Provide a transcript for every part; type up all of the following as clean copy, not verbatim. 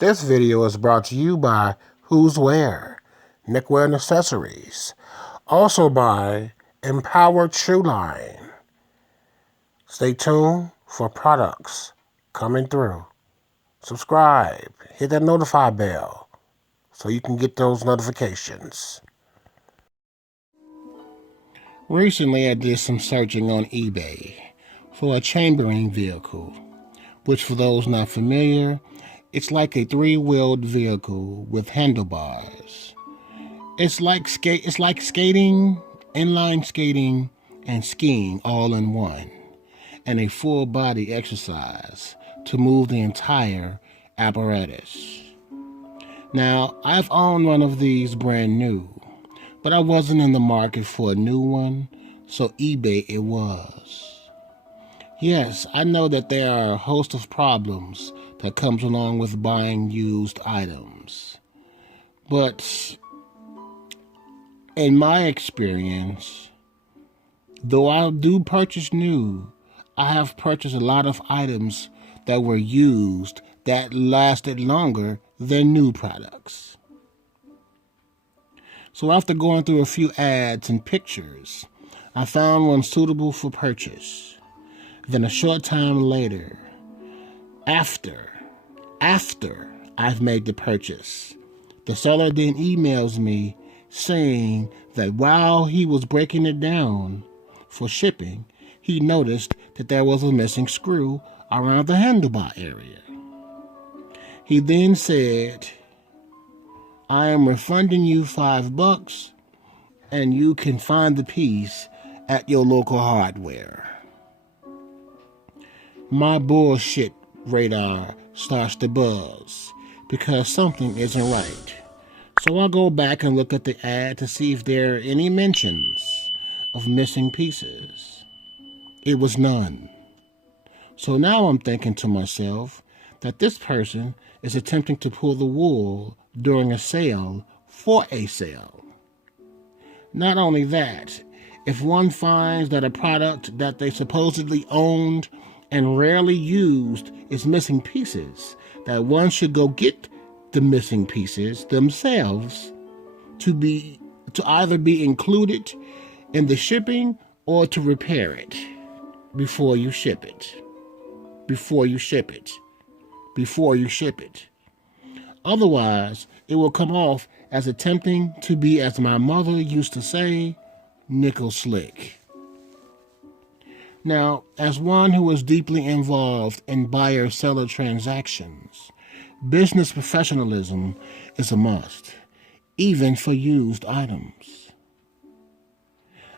This video is brought to you by whosewear, neckwear and accessories. Also by Empowered Shoe Line. Stay tuned for products coming through. Subscribe, hit that notify bell so you can get those notifications. Recently, I did some searching on eBay for a chambering vehicle, which for those not familiar, it's like a three-wheeled vehicle with handlebars. It's like skating, inline skating, and skiing all in one, and a full body exercise to move the entire apparatus. Now, I've owned one of these brand new, but I wasn't in the market for a new one, so eBay it was. Yes, I know that there are a host of problems that comes along with buying used items. But in my experience, though I do purchase new, I have purchased a lot of items that were used that lasted longer than new products. So after going through a few ads and pictures, I found one suitable for purchase. Then a short time later, after I've made the purchase, the seller then emails me saying that while he was breaking it down for shipping, he noticed that there was a missing screw around the handlebar area. He then said, "I am refunding you $5 and you can find the piece at your local hardware." My bullshit radar starts to buzz because something isn't right. So I go back and look at the ad to see if there are any mentions of missing pieces. It was none. So now I'm thinking to myself that this person is attempting to pull the wool during a sale for a sale. Not only that, if one finds that a product that they supposedly owned and rarely used is missing pieces, that one should go get the missing pieces themselves to either be included in the shipping or to repair it before you ship it. Before you ship it. Before you ship it. Otherwise, it will come off as attempting to be, as my mother used to say, nickel slick. Now, as one who is deeply involved in buyer-seller transactions, business professionalism is a must, even for used items.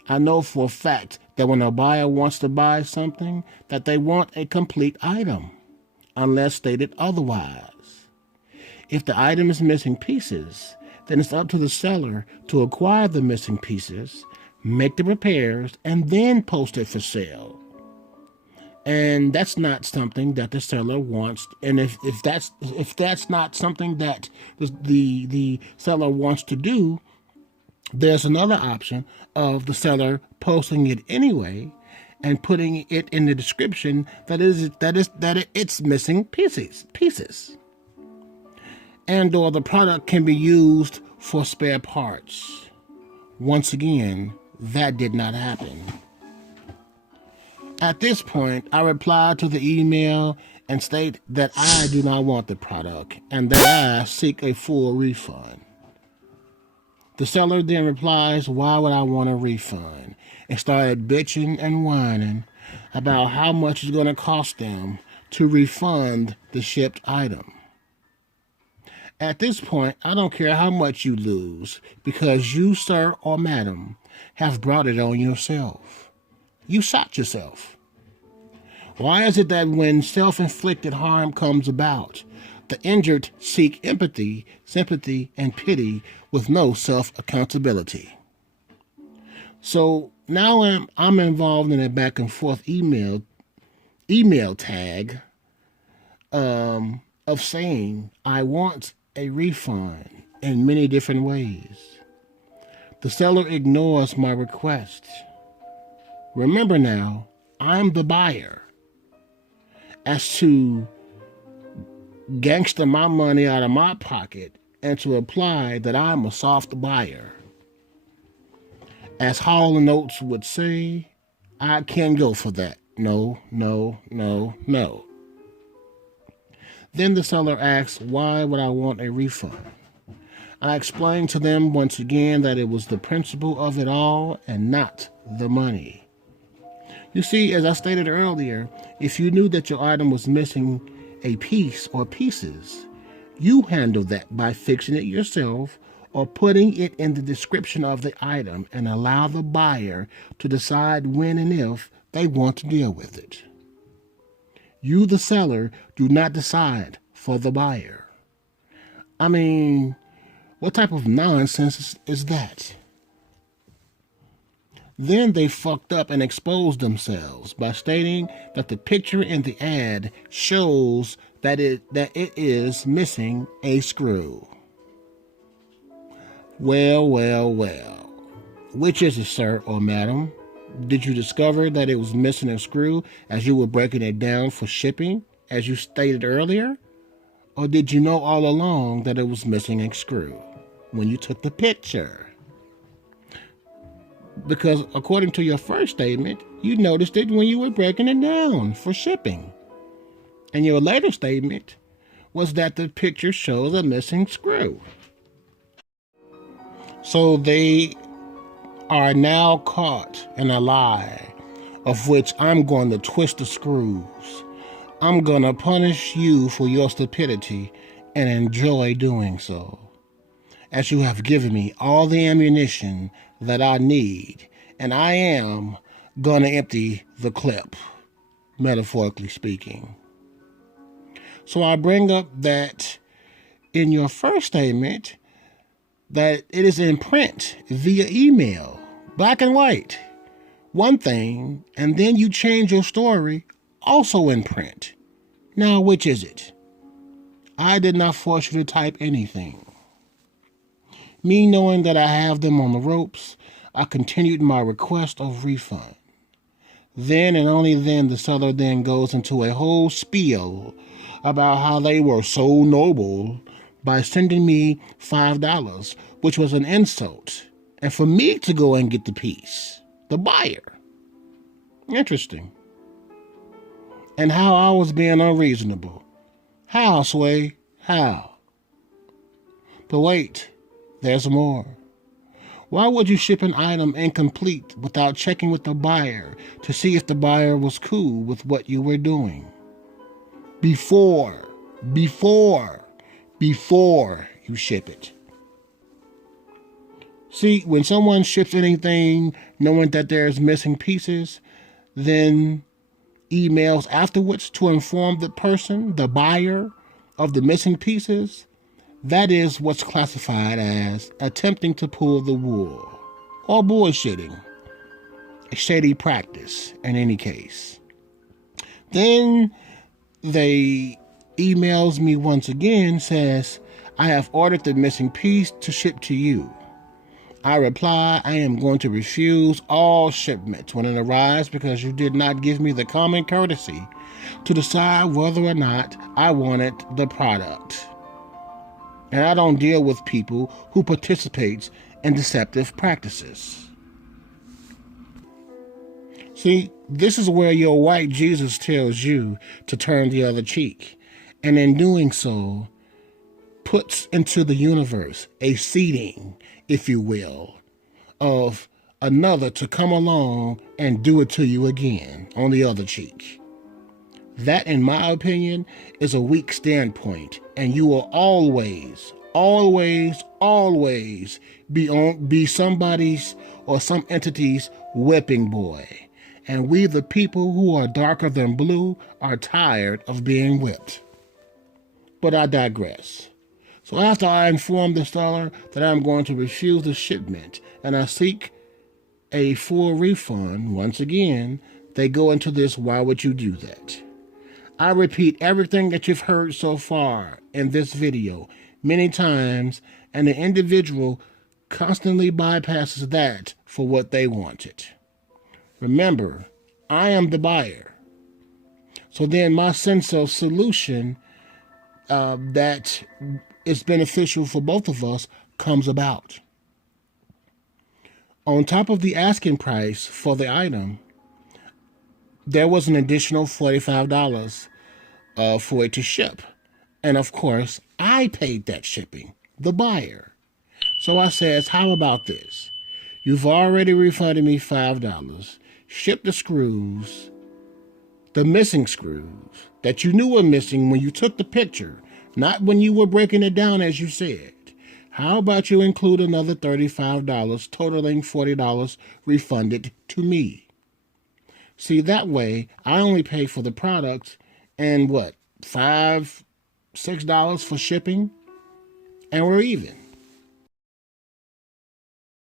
I know for a fact that when a buyer wants to buy something, that they want a complete item, unless stated otherwise. If the item is missing pieces, then it's up to the seller to acquire the missing pieces, make the repairs, and then post it for sale. And that's not something that the seller wants. And if that's not something that the seller wants to do, there's another option of the seller posting it anyway and putting it in the description that it's missing pieces. And or the product can be used for spare parts. Once again, that did not happen. At this point, I reply to the email and state that I do not want the product and that I seek a full refund. The seller then replies, "Why would I want a refund?" and started bitching and whining about how much it's going to cost them to refund the shipped item. At this point, I don't care how much you lose because you, sir or madam, have brought it on yourself. You shot yourself. Why is it that when self-inflicted harm comes about, the injured seek empathy, sympathy, and pity with no self-accountability? So now I'm involved in a back and forth email tag of saying I want a refund in many different ways. The seller ignores my request. Remember now, I'm the buyer. As to gangster my money out of my pocket and to imply that I'm a soft buyer. As Hall and Oates would say, I can't go for that. No, no, no, no. Then the seller asks, why would I want a refund? I explained to them once again that it was the principle of it all and not the money. You see, as I stated earlier, if you knew that your item was missing a piece or pieces, you handle that by fixing it yourself or putting it in the description of the item and allow the buyer to decide when and if they want to deal with it. You, the seller, do not decide for the buyer. I mean, what type of nonsense is that? Then they fucked up and exposed themselves by stating that the picture in the ad shows that it is missing a screw. Well, well, well. Which is it, sir or madam? Did you discover that it was missing a screw as you were breaking it down for shipping, as you stated earlier? Or did you know all along that it was missing a screw when you took the picture? Because according to your first statement, you noticed it when you were breaking it down for shipping. And your later statement was that the picture shows a missing screw. So they are now caught in a lie of which I'm going to twist the screws. I'm going to punish you for your stupidity and enjoy doing so, as you have given me all the ammunition that I need, and I am going to empty the clip, metaphorically speaking. So I bring up that in your first statement, that it is in print via email, black and white, one thing, and then you change your story also in print. Now, which is it? I did not force you to type anything. Me knowing that I have them on the ropes, I continued my request of refund. Then and only then the seller then goes into a whole spiel about how they were so noble by sending me $5, which was an insult, and for me to go and get the piece, the buyer. Interesting. And how I was being unreasonable. How, Sway? How? But wait, there's more. Why would you ship an item incomplete without checking with the buyer to see if the buyer was cool with what you were doing? Before you ship it. See, when someone ships anything knowing that there's missing pieces, then emails afterwards to inform the person, the buyer, of the missing pieces, that is what's classified as attempting to pull the wool or bullshitting, a shady practice in any case. Then they emails me once again, says, I have ordered the missing piece to ship to you. I reply, I am going to refuse all shipments when it arrives because you did not give me the common courtesy to decide whether or not I wanted the product. And I don't deal with people who participate in deceptive practices. See, this is where your white Jesus tells you to turn the other cheek, and in doing so, puts into the universe a seeding, if you will, of another to come along and do it to you again on the other cheek. That, in my opinion, is a weak standpoint, and you will always be somebody's or some entity's whipping boy. And we, the people who are darker than blue, are tired of being whipped. But I digress. So after I inform the seller that I'm going to refuse the shipment and I seek a full refund, once again, they go into this, why would you do that? I repeat everything that you've heard so far in this video many times, and the individual constantly bypasses that for what they wanted. Remember, I am the buyer. So then my sense of solution that is beneficial for both of us comes about. On top of the asking price for the item, there was an additional $45 for it to ship. And of course, I paid that shipping, the buyer. So I says, how about this? You've already refunded me $5. Ship the screws, the missing screws that you knew were missing when you took the picture, not when you were breaking it down as you said. How about you include another $35, totaling $40 refunded to me? See, that way, I only pay for the product and what, $5, $6 for shipping? And we're even.